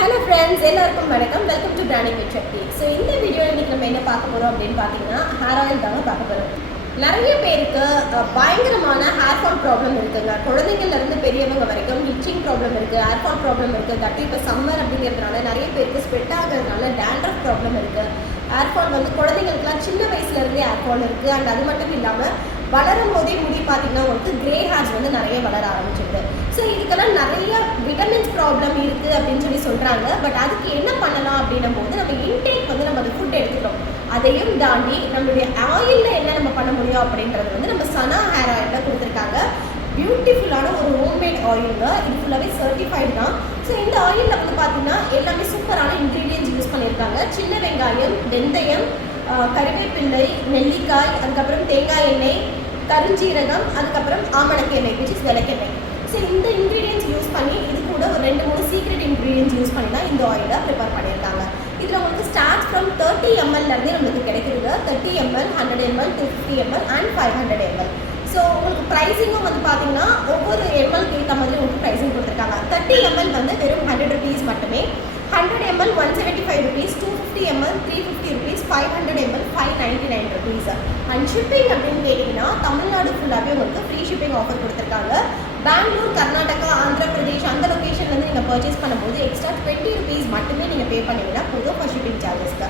Hello friends, எல்லாருக்கும் வணக்கம். Welcome to branding with Sakthi. So இந்த வீடியோவில் இன்றைக்கி நம்ம என்ன பார்க்க போகிறோம் அப்படின்னு பார்த்தீங்கன்னா ஹேர் ஆயில் தாங்க பார்க்க போகிறோம். நிறைய பேருக்கு பயங்கரமான ஹேர் ஃபால் ப்ராப்ளம் இருக்குங்க. குழந்தைங்கள்லேருந்து பெரியவங்க வரைக்கும் இச்சிங் ப்ராப்ளம் இருக்குது, ஹேர் ஃபால் ப்ராப்ளம் இருக்குது. தட்டி இப்போ சம்மர் அப்படிங்கிறதுனால நிறைய பேருக்கு ஸ்வெட் ஆகிறதுனால டேண்ட்ரஃப் ப்ராப்ளம் இருக்குது. ஹேர் ஃபால் வந்து குழந்தைங்களுக்குலாம் சின்ன வயசுலேருந்தே ஹேர் ஃபால் இருக்குது. அண்ட் அது மட்டும் இல்லாமல் வளரும் போதே முடி பார்த்தீங்கன்னா உங்களுக்கு கிரே ஹேர்ஸ் வந்து நிறைய வளர ஆரம்பிச்சிடுது. ஸோ இதுக்கெல்லாம் நிறைய விட்டமின்ஸ் ப்ராப்ளம் இருக்குது அப்படின்னு சொல்கிறாங்க. பட் அதுக்கு என்ன பண்ணலாம் அப்படின்னும் போது நம்ம இன்டேக் வந்து நம்ம அது ஃபுட் எடுத்துட்டோம். அதையும் தாண்டி நம்மளுடைய ஆயிலில் என்ன நம்ம பண்ண முடியும் அப்படின்றது வந்து நம்ம சனா ஹேர் ஆயிலில் கொடுத்துருக்காங்க. பியூட்டிஃபுல்லான ஒரு ஹோம்மேட் ஆயிலுங்க. இது ஃபுல்லாகவே சர்டிஃபைடு தான். ஸோ இந்த ஆயிலில் வந்து பார்த்தீங்கன்னா எல்லாமே சூப்பரான இன்க்ரீடியன்ஸ் யூஸ் பண்ணியிருக்காங்க. சின்ன வெங்காயம், வெந்தயம், கறிவேப்பிள்ளை, நெல்லிக்காய், அதுக்கப்புறம் தேங்காய் எண்ணெய், கருஞ்சீரகம், அதுக்கப்புறம் ஆமணக்கு எண்ணெய் விச் இஸ் விளக்கெண்ணெய். ஸோ இந்த இன்க்ரீடியன்ஸ் யூஸ் பண்ணி இது கூட ஒரு 2-3 சீக்ரெட் இன்க்ரீடியன்ஸ் யூஸ் பண்ணி தான் இந்த ஆயிலை ப்ரிப்பேர் பண்ணியிருக்காங்க. இதில் உங்களுக்கு ஸ்டார்ட் ஃப்ரம் 30 ml நம்மளுக்கு கிடைக்குது. 30 ml, 100 ml, 250 ml and 500 ml. So உங்களுக்கு ப்ரைஸிங்கும் வந்து பார்த்தீங்கன்னா ஒவ்வொரு எம்எல்க்கு ஏற்ற மாதிரி உங்களுக்கு ப்ரைஸிங் கொடுத்துருக்காங்க. 30 ml வந்து வெறும் 100 rupees மட்டுமே, 100 ml 175 rupees, 250 ml 350 rupees, 500 ml 599 rupees. And shipping அப்படின்னு கேட்டிங்கன்னா தமிழ்நாடு ஃபுல்லாகவே உங்களுக்கு ஃப்ரீ ஷிப்பிங் ஆஃபர் கொடுத்துருக்காங்க. பெங்களூர், கர்நாடகா, ஆந்திர பிரதேஷ் அந்த லொக்கேஷன்லேருந்து நீங்கள் பர்ச்சேஸ் பண்ணும்போது எக்ஸ்ட்ரா 20 rupees மட்டுமே நீங்கள் பே பண்ணிங்கன்னா போதும் ஃபார் ஷிப்பிங் சார்ஜஸ்க்கு.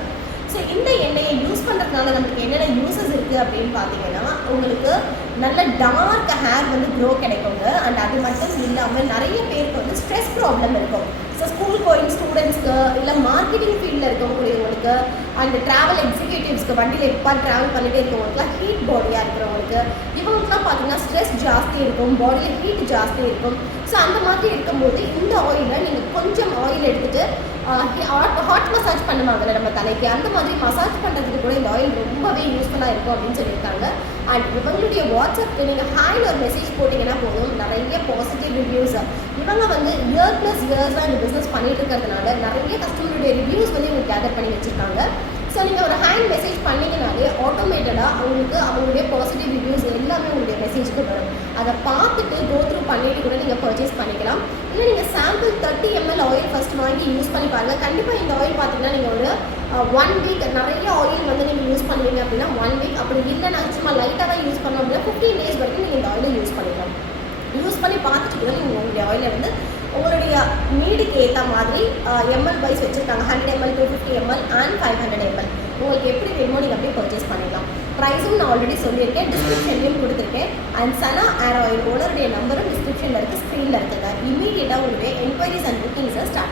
ஸோ இந்த எண்ணெயை யூஸ் பண்ணுறதுனால நமக்கு என்னென்ன யூஸஸ் இருக்குது அப்படின்னு பார்த்தீங்கன்னா உங்களுக்கு நல்ல டார்க் ஹேர் வந்து க்ரோ கிடைக்குங்க. அண்ட் அது மட்டும் இல்லாமல் நிறைய பேருக்கு வந்து ஸ்ட்ரெஸ் ப்ராப்ளம் இருக்கும். ஸோ ஸ்கூல் கோயிங் ஸ்டூடெண்ட்ஸ்க்கு, இல்லை மார்க்கெட்டிங் ஃபீல்டில் இருக்கக்கூடியவங்களுக்கு, அந்த ட்ராவல் எக்ஸிக்யூட்டிவ்ஸ்க்கு, வண்டியில் எப்போ ட்ராவல் பண்ணிகிட்டே இருக்கவங்களுக்குலாம் ஹீட் பாடியாக இருக்கிறவங்களுக்கு, இவங்களுக்குலாம் பார்த்தீங்கன்னா ஸ்ட்ரெஸ் ஜாஸ்தி இருக்கும், பாடியில் ஹீட் ஜாஸ்தி இருக்கும். ஸோ அந்த மாதிரி இருக்கும்போது இந்த ஆயிலை நீங்கள் கொஞ்சம் ஆயில் எடுத்துகிட்டு ஹாட் மசாஜ் பண்ணுவாங்கல்ல நம்ம தலைக்கு, அந்த மாதிரி மசாஜ் பண்ணுறதுக்கு கூட இந்த ஆயில் ரொம்பவே யூஸ்ஃபுல்லாக இருக்கும் அப்படின்னு சொல்லியிருக்காங்க. அண்ட் இவங்களுடைய வாட்ஸ்அப்க்கு நீங்கள் ஹாய்னு ஒரு மெசேஜ் போட்டிங்கன்னா போதும், நிறைய பாசிட்டிவ் ரிவ்யூஸ். இவங்க வந்து இயர் ப்ளஸ் இயர்ஸாக இந்த பிஸ்னஸ் பண்ணிட்டு இருக்கிறதுனால நிறைய கஸ்டமருடைய ரிவ்யூஸ் வந்து இவங்க கேதர் பண்ணி வச்சுருக்காங்க. ஸோ நீங்கள் ஒரு ஹேண்ட் மெசேஜ் பண்ணிங்கனாலே ஆட்டோமேட்டடாக அவங்களுக்கு அவங்களுடைய பாசிட்டிவ் ரிவ்யூஸ் எல்லாமே உங்களுடைய மெசேஜுக்கு வரும். அதை பார்த்துட்டு கோ த்ரூ பண்ணிட்டு கூட நீங்கள் பர்ச்சேஸ் பண்ணிக்கலாம். இல்லை நீங்கள் சாம்பிள் 30 ml ஆயில் ஃபஸ்ட் வாங்கி யூஸ் பண்ணி பாருங்கள். கண்டிப்பாக இந்த ஆயில் பார்த்தீங்கன்னா நீங்கள் ஒரு 1 week நிறைய ஆயில் வந்து நீங்கள் யூஸ் பண்ணுவீங்க அப்படின்னா 1 week, அப்படி இல்லை நாங்கள் சும்மா லைட்டாக தான் யூஸ் பண்ணோம் அப்படின்னா 15 days வரைக்கும் நீங்கள் இந்த ஆயிலை யூஸ் பண்ணிக்கலாம். யூஸ் பண்ணி பார்த்துட்டு கூட நீங்கள் உங்களுடைய ஆயிலை வந்து உங்களுடைய நீடுக்கு ஏற்ற மாதிரி எம்எல் வைஸ் வச்சுருக்காங்க. 100 ml, 250 ml அண்ட் 500 ml. உங்களுக்கு எப்படி வேணுமோ நீங்கள் அப்படியே பர்ச்சேஸ் பண்ணிக்கலாம். ப்ரைஸும் நான் ஆல்ரெடி சொல்லியிருக்கேன், டிஸ்கிரிப்ஷன்லையும் கொடுத்துருக்கேன். அண்ட் சனா ஹேர் ஆயில் ஓனருடைய நம்பரும் டிஸ்கிரிப்ஷனில் இருக்குது, ஸ்க்ரீனில் இருக்குங்க. இமீடியட்டாக உங்களுடைய என்கொயரிஸ் அண்ட் புக்கிங்ஸை ஸ்டார்ட்